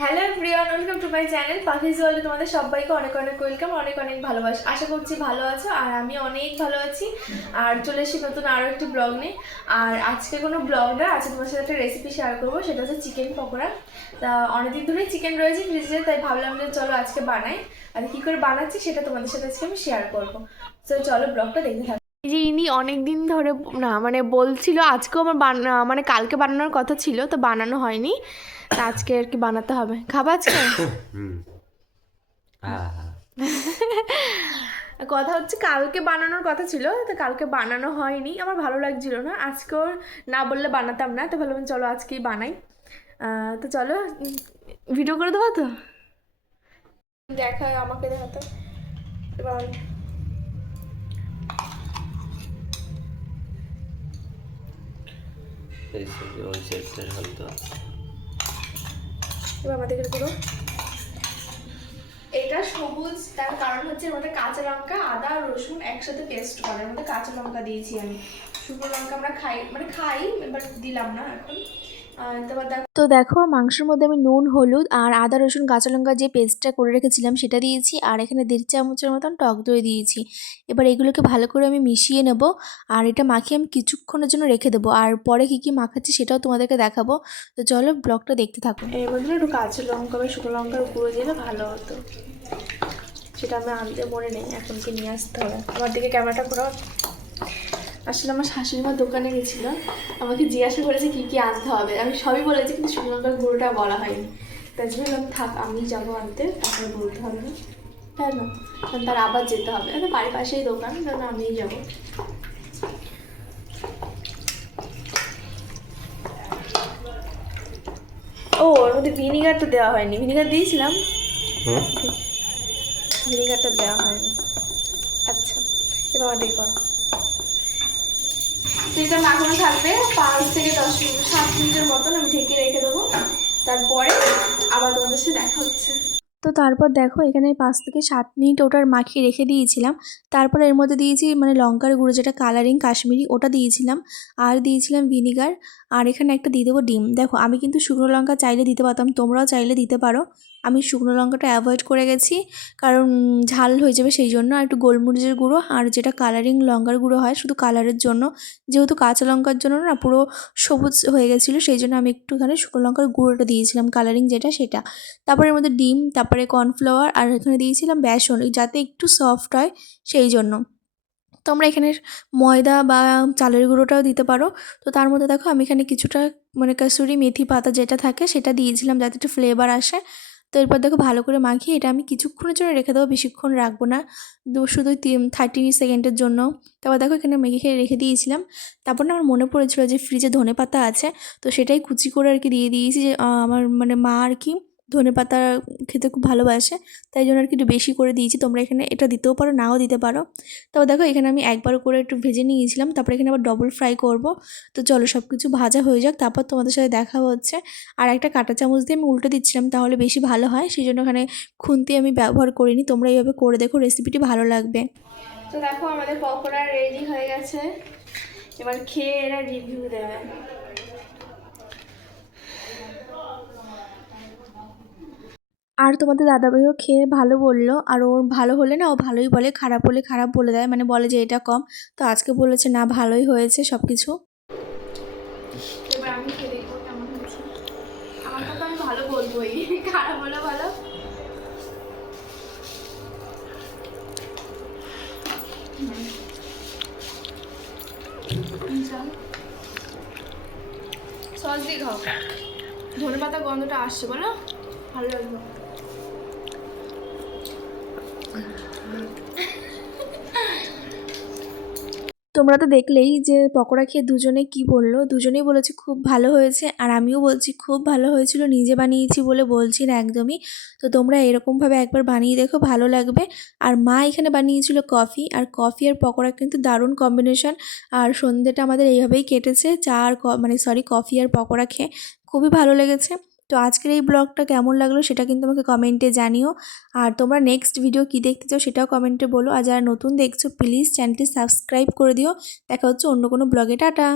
Hello everyone, welcome to my channel Pakhi's ওয়ার্ল্ডে তোমাদের সবাইকে অনেক অনেক ওয়েলকাম, অনেক অনেক ভালোবাসা। আশা করছি ভালো আছো আর আমি অনেক ভালো আছি। আর চলে এসেছি নতুন আরও একটি ব্লগ নিয়ে। আর আজকে কোনো ব্লগ না, আজকে তোমার সাথে একটা রেসিপি শেয়ার করবো, সেটা হচ্ছে চিকেন পকোড়া। তা অনেকদিন ধরেই চিকেন রয়েছে ফ্রিজে, তাই ভাবলাম যে চলো আজকে বানাই। আর কী করে বানাচ্ছি সেটা তোমাদের সাথে আজকে আমি শেয়ার করবো। তো চলো ব্লগটা দেখতে থাকো। যে ইনি অনেক দিন ধরে না মানে বলছিল আজকেও আমার মানে কালকে বানানোর কথা ছিল, তো বানানো হয়নি। তা আজকে আর কি বানাতে হবে। খাবা আজকে? হ্যাঁ হ্যাঁ। কথা হচ্ছে কালকে বানানোর কথা ছিল, তো কালকে বানানো হয়নি, আমার ভালো লাগছিল না। আজকেও না বললে বানাতাম না, তো ভাবলাম চলো আজকেই বানাই। তো চলো ভিডিও করে দেবো তো, দেখায় আমাকে দেখাতো এবার। ওই সেটটা হয়তো এবার আমাদের পুরো এটা সবুজ, তার কারণ হচ্ছে এর মধ্যে কাঁচা লঙ্কা, আদা আর রসুন একসাথে পেস্ট করা। এর মধ্যে কাঁচা লঙ্কা দিয়েছি আমি, শুকনো লঙ্কা আমরা খাই মানে খাই, এবার দিলাম না এখন। তো দেখো মাংসের মধ্যে আমি নুন, হলুদ আর আদা রসুন কাঁচা লঙ্কা যে পেস্টটা করে রেখেছিলাম সেটা দিয়েছি, আর এখানে 1.5 চামচের মতন টক দই দিয়েছি। এবার এগুলোকে ভালো করে আমি মিশিয়ে নেব, আর এটা মাখিয়ে আমি কিছুক্ষণের জন্য রেখে দেবো। আর পরে কী কী মাখাচ্ছি সেটাও তোমাদেরকে দেখাবো। তো চলো ব্লগটা দেখতে থাকো। এবার একটু কাঁচা লঙ্কা বা শুকনো লঙ্কার গুঁড়ো দিলে ভালো হতো, সেটা আমি আনতে মনে নেই, এখন কি নিয়ে আসতে হবে। আমার দিকে ক্যামেরাটা ঘোরাও। আসলে আমার শাশুড়ি মা দোকানে গেছিলো, আমাকে জিজ্ঞাসা করেছে কী কী আনতে হবে, আমি সবই বলেছি কিন্তু শুকনো লঙ্কার গুঁড়োটা বলা হয়নি। তাই জন্য আমি থাক আমি যাবো আনতে, তারপরে বলতে হবে না, তাই না? কারণ তার আবার যেতে হবে, আমার বাড়ির পাশেই দোকান, কারণ আমিই যাবো। ও ওর মধ্যে ভিনিগারটা দেওয়া হয়নি, ভিনিগার দিয়েছিলাম, ভিনিগারটা দেওয়া হয়নি। আচ্ছা এবার আমাদের করো, এটা মাখানো থাকবে 5 থেকে 7 মিনিটের মতন, আমি ঢেকে রেখে দেবো। তারপরে আবার তোমাদের সাথে দেখা হচ্ছে। তো তারপর দেখো এখানে 5 থেকে 7 মিনিট ওটার মাখিয়ে রেখে দিয়েছিলাম। তারপর এর মধ্যে দিয়েছি মানে লঙ্কার গুঁড়ো, যেটা কালারিং কাশ্মীরি, ওটা দিয়েছিলাম। আর দিয়েছিলাম ভিনিগার। আর এখানে একটা দিয়ে দেবো ডিম। দেখো আমি কিন্তু শুকনো লঙ্কা চাইলে দিতে পারতাম, তোমরাও চাইলে দিতে পারো। আমি শুকনো লঙ্কাটা অ্যাভয়েড করে গেছি, কারণ ঝাল হয়ে যাবে সেই জন্য। আর একটু গোলমরিচের গুঁড়ো আর যেটা কালারিং লঙ্কার গুঁড়ো হয় শুধু কালারের জন্য, যেহেতু কাঁচা লঙ্কার জন্য না পুরো সবুজ হয়ে গেছিলো, সেই জন্য আমি একটুখানি শুকনো লঙ্কার গুঁড়োটা দিয়েছিলাম, কালারিং যেটা সেটা। তারপরে এর মধ্যে ডিম, তারপরে কর্নফ্লাওয়ার, আর এখানে দিয়েছিলাম বেসন, যাতে একটু সফট হয় সেই জন্য। তোমরা এখানে ময়দা বা চালের গুঁড়োটাও দিতে পারো। তো তার মধ্যে দেখো আমি এখানে কিছুটা মানে কাসুরি মেথি পাতা যেটা থাকে সেটা দিয়েছিলাম, যাতে একটু ফ্লেভার আসে। তো এরপর দেখো ভালো করে মাখিয়ে এটা আমি কিছুক্ষণের জন্য রেখে দেবো, বেশিক্ষণ রাখবো না, শুধু 30 সেকেন্ডের জন্য। তারপর দেখো এখানে মেখে রেখে দিয়েছিলাম। তারপর না আমার মনে পড়েছিল যে ফ্রিজে ধনেপাতা আছে, তো সেটাই কুচি করে আর কি দিয়ে দিয়েছি। যে আমার মানে মা আর কি ধনেপাতা খেতে খুব ভালোবাসে, তাই জন্য আর কি একটু বেশি করে দিয়েছি। তোমরা এখানে এটা দিতেও পারো, নাও দিতে পারো। তারপর দেখো এখানে আমি একবার করে একটু ভেজে নিয়েছিলাম, তারপরে এখানে আবার ডবল ফ্রাই করব। তো চলো সব কিছু ভাজা হয়ে যাক, তারপর তোমাদের সাথে দেখা হচ্ছে। আর একটা কাঁটা চামচ দিয়ে আমি উল্টে দিচ্ছিলাম, তাহলে বেশি ভালো হয়, সেই জন্য এখানে খুন্তি আমি ব্যবহার করিনি। তোমরা এইভাবে করে দেখো, রেসিপিটি ভালো লাগবে। তো দেখো আমাদের পকোড়া রেডি হয়ে গেছে, এবার খেয়ে এরা রিভিউ দেবে। আর তোমাদের দাদাভাইও খেয়ে ভালো বললো, আর ওর ভালো হলে না ও ভালোই বলে, খারাপ হলে খারাপ বলে দেয়, মানে বলে যে এটা কম। তো আজকে বলেছে না ভালোই হয়েছে সব কিছু। এবার আমি খেয়ে দেখবো কেমন হয়েছে। আমারটা তো আমি ভালো বলবোই, খারাপ হলে ভালো। সস দিয়ে খাও, ধনে পাতা গন্ধটা আসছে বলো, ভালো লাগবে। তোমরা তো দেখলেই যে পকোড়া খেয়ে দুজনে কি বললো, দুজনেই বলেছে খুব ভালো হয়েছে, আর আমিও বলছি খুব ভালো হয়েছিল, নিজে বানিয়েছি বলে বলছি না একদমই। তো তোমরা এরকমভাবে একবার বানিয়ে দেখো, ভালো লাগবে। আর মা এখানে বানিয়েছিল কফি, আর কফি আর পকোড়া কিন্তু দারুণ কম্বিনেশন। আর সন্ধ্যেটা আমাদের এইভাবেই কেটেছে, চা আর মানে সরি কফি আর পকোড়া খেয়ে খুবই ভালো লেগেছে। তো আজকের এই ব্লগটা কেমন লাগলো সেটা কিন্তু আমাকে কমেন্টে জানিও। আর তোমরা নেক্সট ভিডিও কী দেখতে চাও সেটাও কমেন্টে বলো। আর যারা নতুন দেখছো প্লিজ চ্যানেলটি সাবস্ক্রাইব করে দিও। দেখা হচ্ছে অন্য কোনো ব্লগে। টাটা।